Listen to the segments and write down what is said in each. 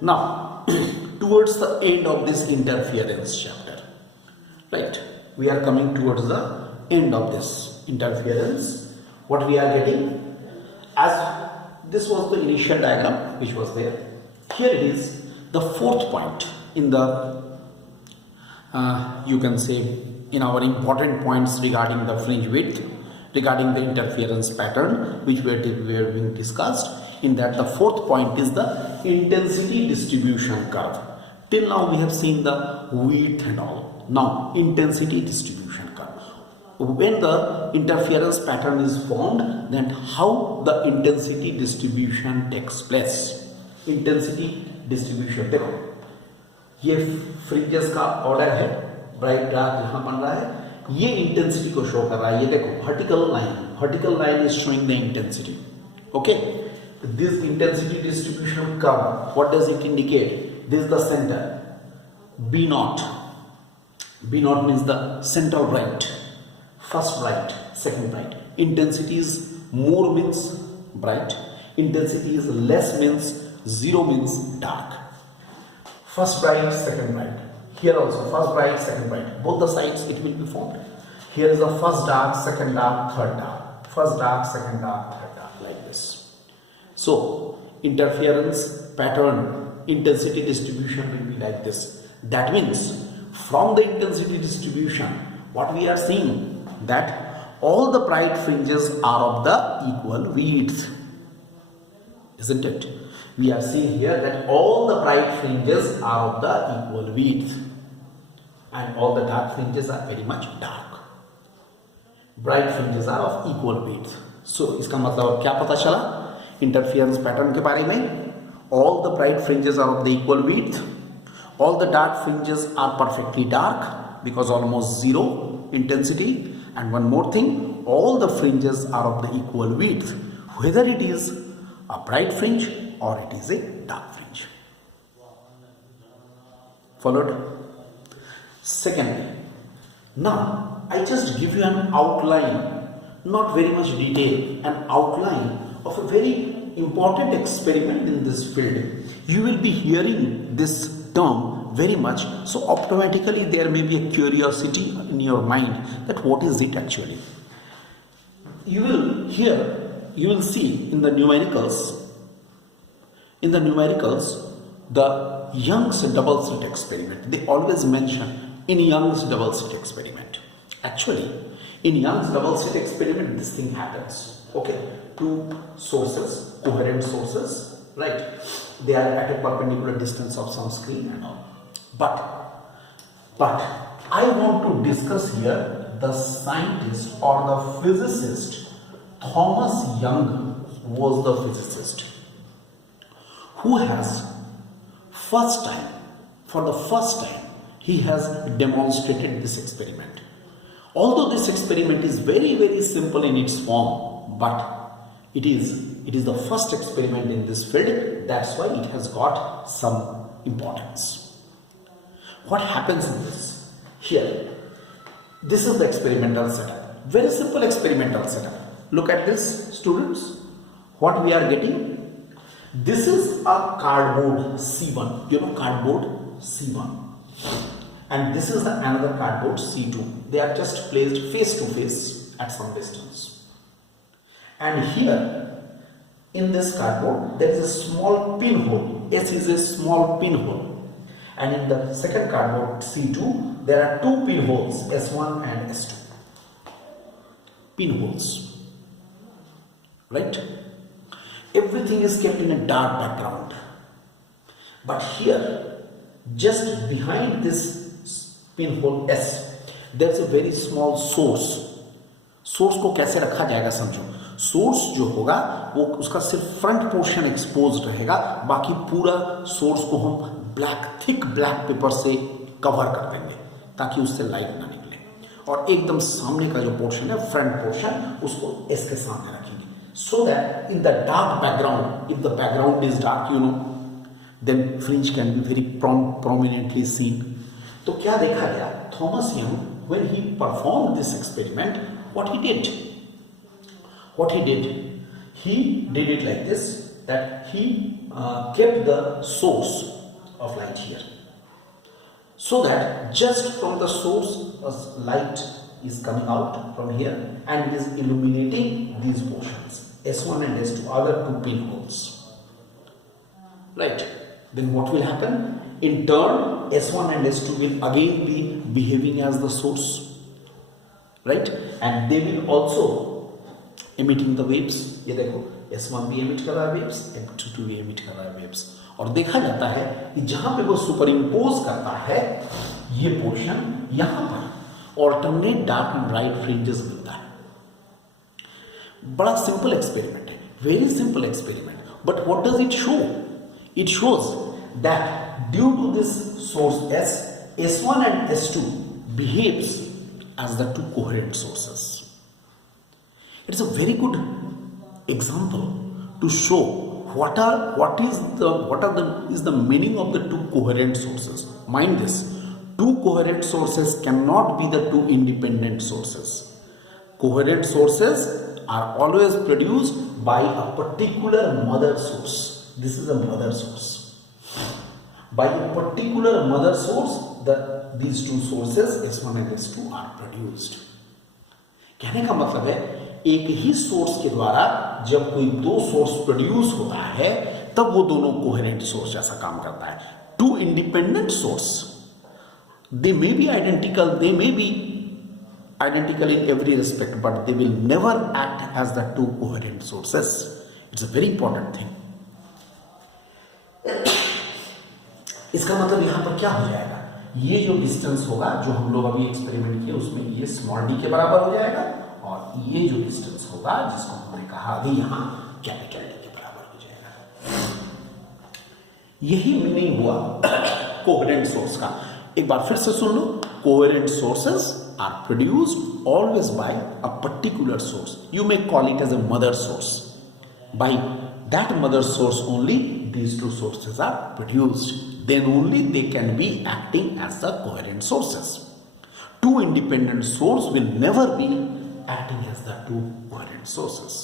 Now, towards the end of this interference chapter, right? We are coming towards the end of this interference. What we are getting, as this was the initial diagram which was there. Here it is, the fourth point in the, you can say, in our important points regarding the fringe width, regarding the interference pattern which were being discussed. In that, the fourth point is the intensity distribution curve. Till now we have seen the width and all. Now intensity distribution curve. When the interference pattern is formed, then how the intensity distribution takes place. Intensity distribution, देखो ये fringes का order है, bright dark यहाँ बन रहा है, ये intensity को शो कर रहा है. ये देखो vertical line is showing the intensity. Okay, this intensity distribution curve, what does it indicate? This is the center, B naught. B naught means the central bright, first bright, second bright. Intensity is more means bright, intensity is less means zero means dark. First bright, second bright. Here also first bright, second bright. Both the sides it will be formed. Here is the first dark, second dark, third dark. First dark, second dark, third dark, like this. So interference pattern intensity distribution will be like this. That means from the intensity distribution, what we are seeing, that all the bright fringes are of the equal width, isn't it? We are seeing here that all the bright fringes are of the equal width and all the dark fringes are very much dark. Bright fringes are of equal width. So इसका मतलब क्या पता चला interference pattern के बारे में? All the bright fringes are of the equal width, all the dark fringes are perfectly dark because almost zero intensity, and one more thing, all the fringes are of the equal width, whether it is a bright fringe or it is a dark fringe. Followed? Secondly, now I just give you an outline, not very much detail, an outline of a very important experiment in this field. You will be hearing this term very much, so automatically there may be a curiosity in your mind that what is it actually. You will see in the numericals, the Young's double slit experiment. They always mention in Young's double slit experiment. Actually, in Young's double slit experiment, this thing happens. Okay, two sources, coherent sources, right? They are at a perpendicular distance of some screen and all. But I want to discuss here the scientist or the physicist. Thomas Young was the physicist who has for the first time, he has demonstrated this experiment. Although this experiment is very, very simple in its form, but it is the first experiment in this field. That's why it has got some importance. What happens in this? Here, this is the experimental setup. Very simple experimental setup. Look at this, students. What we are getting? This is a cardboard C1. You know cardboard C1. And this is another cardboard C2. They are just placed face to face at some distance. And here, in this cardboard, there is a small pinhole. S is a small pinhole. And in the second cardboard C2, there are two pinholes, S1 and S2. Pinholes. Right? Everything is kept in a dark background. But here, just behind this pinhole S, there is a very small source. Source को कैसे रखा जाएगा समझो. Source जो होगा वो उसका सिर्फ फ्रंट पोर्शन एक्सपोज रहेगा, बाकी पूरा सोर्स को हम थिक ब्लैक पेपर से कवर कर देंगे ताकि उससे लाइट ना निकले. और एकदम सामने का जो पोर्शन है, फ्रंट पोर्शन, उसको इसके सामने रखेंगे. So that in the dark background, if the background is dark, then fringe can be very prominently seen. तो क्या देखा गया? Thomas Young, when he performed this experiment, what he did? He did it like this, that he kept the source of light here, so that just from the source light is coming out from here and is illuminating these portions, S1 and S2 are the two pinholes. Right? Then what will happen? In turn, S1 and S2 will again be behaving as the source. Right? And they will also emitting the waves. ये देखो S1 भी emit कर रहा है waves, S2 भी emit कर रहा है waves. और देखा जाता है कि जहां पे वो सुपर इम्पोज करता है ये पोर्शन, यहां पर alternate dark and bright fringes मिलता है. बड़ा सिंपल एक्सपेरिमेंट है, very simple experiment. But what does it show? It shows that due to this source S, S1 and S2 behaves as the two coherent sources. It's a very good example to show what is the meaning of the two coherent sources. Mind this, two coherent sources cannot be the two independent sources. Coherent sources are always produced by a particular mother source. This is a mother source. By a particular mother source, these two sources S1 and S2 are produced. कहने का मतलब है एक ही source के द्वारा जब कोई दो सोर्स प्रोड्यूस होता है तब वो दोनों कोहेरेंट सोर्स जैसा काम करता है. Two independent source, they may be identical in every respect, but they will never act as the two coherent sources. It's a very important thing. इसका मतलब यहां पर क्या हो जाएगा? ये जो डिस्टेंस होगा जो हम लोग अभी एक्सपेरिमेंट किए उसमें ये स्मॉल d के बराबर हो जाएगा, और ये जो डिस्टेंस होगा जिसको हमने कहा अभी यहां कैपिटल D के बराबर हो जाएगा. यही मीनिंग हुआ कोहेरेंट सोर्स का. एक बार फिर से सुन लो. Coherent sources are produced always by a particular source. You may call it as a mother source. By that mother source only these two sources are produced. Then only they can be acting as the coherent sources. Two independent sources will never be acting as the two coherent sources.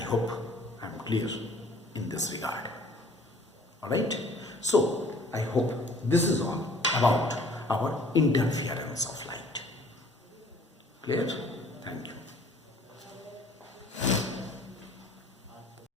I hope I am clear in this regard. Alright? So, I hope this is all about our interference of light. Clear? Thank you.